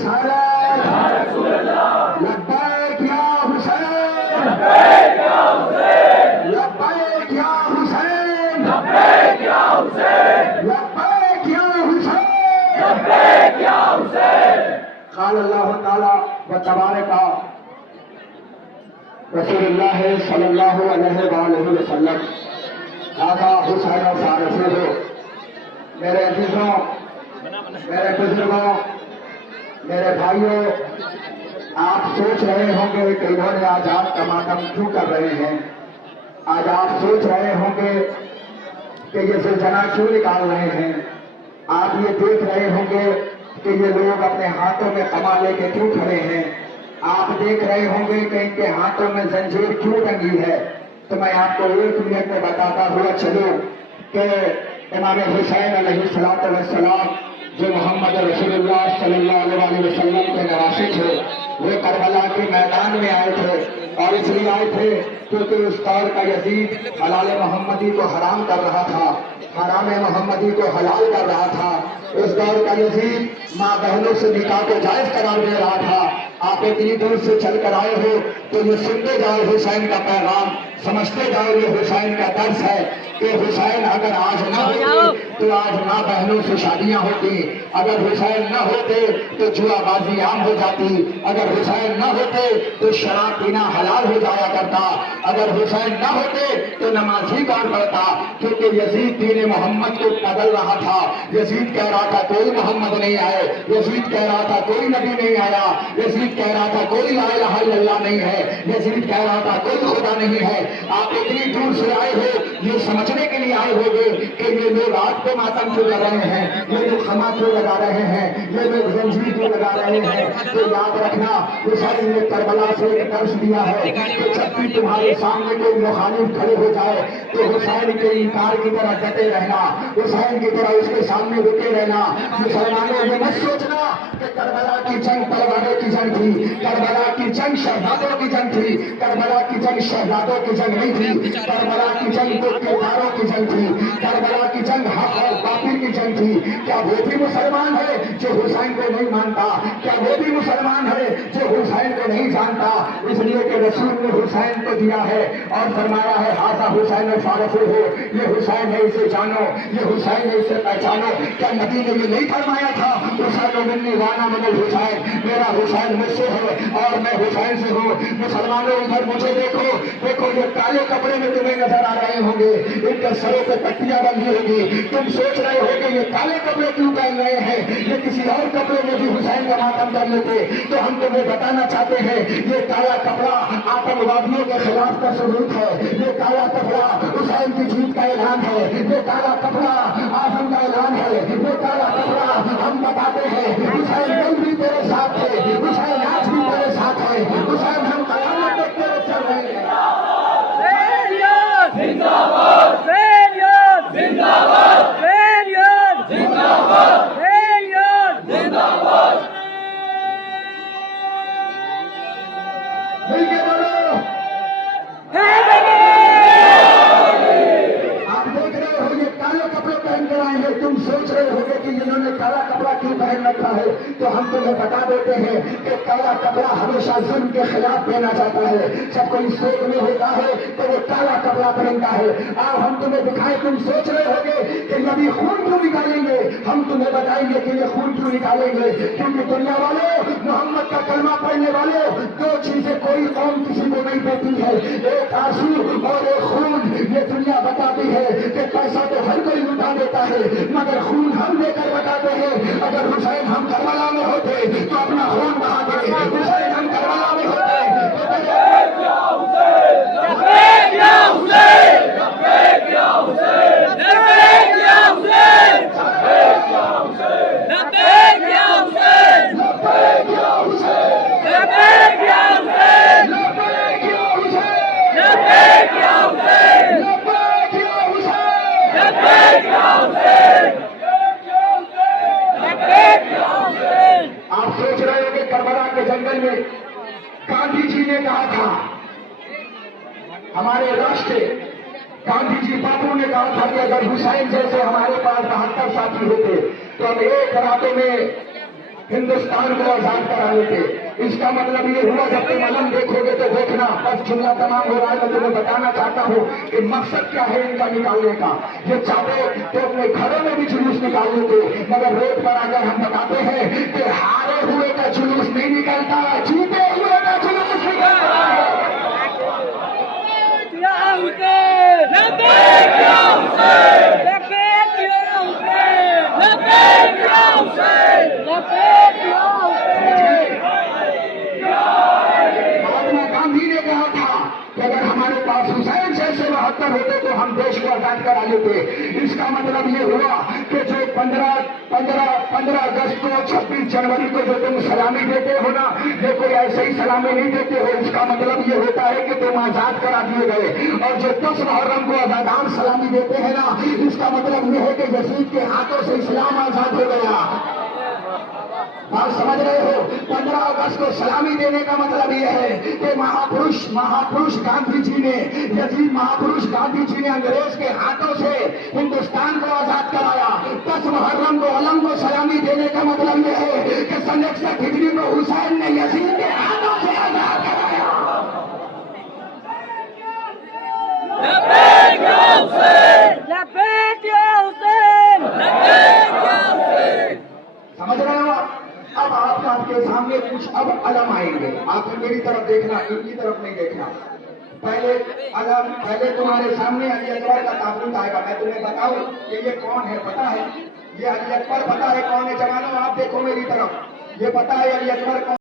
رسالت لبیک یا حسین لبیک یا حسین لبیک یا حسین قال اللہ تعالی و تبارک رسول اللہ صلی اللہ علیہ وآلہ وسلم آقا حسین و فارسی ہو۔ میرے عزیزوں، میرے بزرگوں، میرے بھائیوں، آپ سوچ رہے ہوں گے کہ انہوں نے آج آپ کا ماتم کیوں کر رہے ہیں۔ آج آپ سوچ رہے ہوں گے کہ یہ زلزلہ کیوں نکال رہے ہیں۔ آپ یہ دیکھ رہے ہوں گے کہ یہ لوگ اپنے ہاتھوں میں کما لے کے کیوں کھڑے ہیں۔ آپ دیکھ رہے ہوں گے کہ ان کے ہاتھوں میں زنجیر کیوں ٹنگی ہے۔ تو میں آپ کو 1 منٹ میں بتاتا ہوا چلوں کہ امام حسین علیہ السلام جو محمد رسول اللہ صلی اللہ علیہ وسلم کے نواسے تھے، وہ کربلا کے میدان میں آئے تھے، اور اس لیے آئے تھے کیونکہ اس دور کا یزید حلال محمدی کو حرام کر رہا تھا، حرام محمدی کو حلال کر رہا تھا۔ اس دور کا یزید ماں بہنوں سے نکاح کو جائز قرار دے رہا تھا۔ آپ اتنی دور سے چل کر آئے ہو تو یہ سنتے جاؤ حسین کا پیغام، سمجھتے جاؤ یہ حسین کا درس ہے کہ حسین اگر آج نہ ہوتے تو آج ماں بہنوں سے شادیاں ہوتی، اگر حسین نہ ہوتے تو جوا بازی عام ہو جاتی، اگر حسین نہ ہوتے تو شراب پینا حلال ہو جایا کرتا، اگر حسین نہ ہوتے تو نماز ہی کون پڑھتا، کیونکہ یزید دین محمد کو بدل رہا تھا۔ یزید کہہ رہا تھا کوئی محمد نہیں آئے، یزید کہہ رہا تھا کوئی نبی نہیں آیا، یزید کہہ رہا تھا کوئی لا الہ الا اللہ نہیں ہے، یزید کہہ رہا تھا کوئی خدا نہیں ہے۔ آپ اتنی دور سے آئے ہو یہ سمجھنے کے لیے آئے ہوگے کہ یہ لوگ آپ کو ماتم کیوں کر رہے ہیں، یہ لوگ خما کیوں لگا رہے ہیں، یہ لوگ زنجیر کیوں لگا رہے ہیں۔ تو یاد رکھنا حسین نے کربلا سے ایک درس دیا ہے کہ جب بھی تمہارے سامنے کوئی مخالف کھڑے ہو جائے تو حسین کے انکار کی طرح ڈٹے رہنا، حسین کی طرح اس کے سامنے رکے رہنا۔ مسلمانوں یہ مت سوچنا کہ کربلا کی جنگ تلواروں کی جنگ تھی، کربلا کی جنگ شہزادوں کی جنگ تھی، کربلا کی جنگ شہزادوں کی جنگ نہیں تھی، کربلا کی جنگ تو کرداروں کی جنگ تھی، کربلا کی جنگ حق اور باطل کی جنگ تھی۔ کیا وہ بھی مسلمان ہے جو حسین کو نہیں مانتا؟ کیا وہ بھی مسلمان ہے جو حسین کو نہیں جانتا؟ اس لیے کہ رسول نے حسین کو دیا ہے اور فرمایا ہے ھذا حسین فارسی ہو، یہ حسین ہے اسے جانو، یہ حسین ہے اسے پہچانو۔ کیا نبی نے یہ نہیں فرمایا تھا حسین منی وانا من الحسین، میرا حسین مجھ سے ہے اور میں حسین سے ہوں۔ مسلمانوں ادھر مجھے دیکھو، دیکھو یہ کالے کپڑے میں تمہیں نظر آ رہے ہوں گے، ان کے سروں پہ پٹیاں بندھی ہوگی، تم سوچ رہے ہو کہ یہ کالے کپڑے کیوں پہن رہے ہیں، یہ کسی اور کپڑے میں بھی حسین کا ماتم کر لیتے۔ تو ہم تمہیں بتانا چاہتے ہیں یہ کالا کپڑا آتنک وادیوں کے خلاف کا ثبوت ہے، یہ کالا کپڑا حسین کی جیت کا اعلان ہے، یہ کالا کپڑا آزم کا اعلان ہے، یہ کالا کپڑا ہم بتاتے ہیں حسین کل بھی تیرے ساتھ ہے، حسین آج بھی تیرے ساتھ ہے، حسین ہم قیامت تک تیرے چل رہے ہیں۔ زندہ باد زندہ باد زندہ باد زندہ باد۔ مل کے بولو۔ آپ دیکھ رہے ہو یہ کالے کپڑے پہن کر آئے ہیں، تم سوچ رہے ہو کہ انہوں نے کالا کپڑا کیوں پہن رکھا ہے، تو ہم تمہیں بتا دیتے ہیں کہ کالا کپڑا ہمیشہ ظلم کے خلاف پہنا جاتا ہے۔ جب کوئی سوگ میں ہوتا ہے تو وہ کالا کپڑا پہنتا ہے۔ اب ہم تمہیں دکھائیں، تم سوچ رہے ہو گے کہ نبی خون کیوں نکالیں گے، ہم تمہیں بتائیں گے کہ یہ خون کیوں نکالیں گے، کیونکہ دنیا والوں، محمد کا کلمہ پڑھنے والوں، 2 چیزیں کوئی قوم کسی کو نہیں دیتی ہے، ایک آنسو اور ایک خون۔ یہ دنیا بتاتی ہے کہ پیسہ تو ہر کوئی لٹا دیتا ہے مگر خون ہم دے کر بتاتے ہیں۔ اگر حسین ہم کربلا میں ہوتے تو اپنا خون بہاتے، حسین ہم کربلا میں ہوتے تو لبیک یا حسین لبیک یا حسین لبیک یا حسین لبیک یا حسین لبیک یا حسین لبیک یا حسین لبیک یا حسین، لبیک یا حسین لبیک یا حسین، لبیک یا حسین لبیک یا حسین۔ لبیک یا حسین لبیک یا حسین۔ آپ سوچ رہے ہو کہ کربلا کے جنگل میں گاندھی جی نے کہا تھا، ہمارے راشٹر گاندھی جی باپو نے کہا تھا کہ اگر حسین جیسے ہمارے پاس 72 ساتھی ہوتے تو ہم ایک راتوں میں ہندوستان کو آزاد کرانے تھے. اس کا مطلب یہ ہوا جب تم علم دیکھو گے تو دیکھنا. بس جملہ تمام ہو رہا ہے. میں تمہیں بتانا چاہتا ہوں کہ مقصد کیا ہے ان کا نکالنے کا. یہ چاہتے تو اپنے گھروں میں بھی جلوس نکال لیتے, مگر روڈ پر آ کر ہم بتاتے ہیں کہ ہارے ہوئے کا جلوس نہیں نکلتا, جیتے ہوئے کا جلوس نکلتا ہے. مہاتما گاندھی نے کہا تھا کہ اگر ہمارے پاس حسین جیسے 72 ہوتے تو ہم دیش کو آزاد کرا لیتے. اس کا مطلب یہ ہوا کہ جو 15 اگست کو 26 جنوری کو جو تم سلامی دیتے ہو نا, یہ کوئی ایسے ہی سلامی نہیں دیتے ہو. اس کا مطلب یہ ہوتا ہے کہ تم آزاد کرا دیے گئے. اور جو 10 محرم کو آزادان سلامی دیتے ہیں نا, اس کا مطلب یہ ہے کہ یزید کے ہاتھوں سے اسلام آزاد ہو گیا. آپ سمجھ رہے ہو؟ 15 اگست کو سلامی دینے کا مطلب یہ ہے کہ مہاپروش گاندھی جی نے, یزید مہاپروش گاندھی جی نے انگریز کے ہاتھوں سے ہندوستان کو آزاد کرایا. 10 محرم کو علم کو سلامی دینے کا مطلب یہ ہے کہ سن 61 ہجری کو حسین نے یزید کے ہاتھوں سے آزاد کرایا. سمجھ رہے ہو؟ اب آپ کے سامنے کچھ اب علم آئیں گے. آپ نے میری طرف دیکھنا, ان کی طرف نہیں دیکھنا. پہلے تمہارے سامنے علی اکبر کا تابوت آئے گا. میں تمہیں بتاؤں کہ یہ کون ہے, پتا ہے؟ یہ علی اکبر پتا ہے کون ہے؟ جوانوں آپ دیکھو میری طرف, یہ پتا ہے علی اکبر کون؟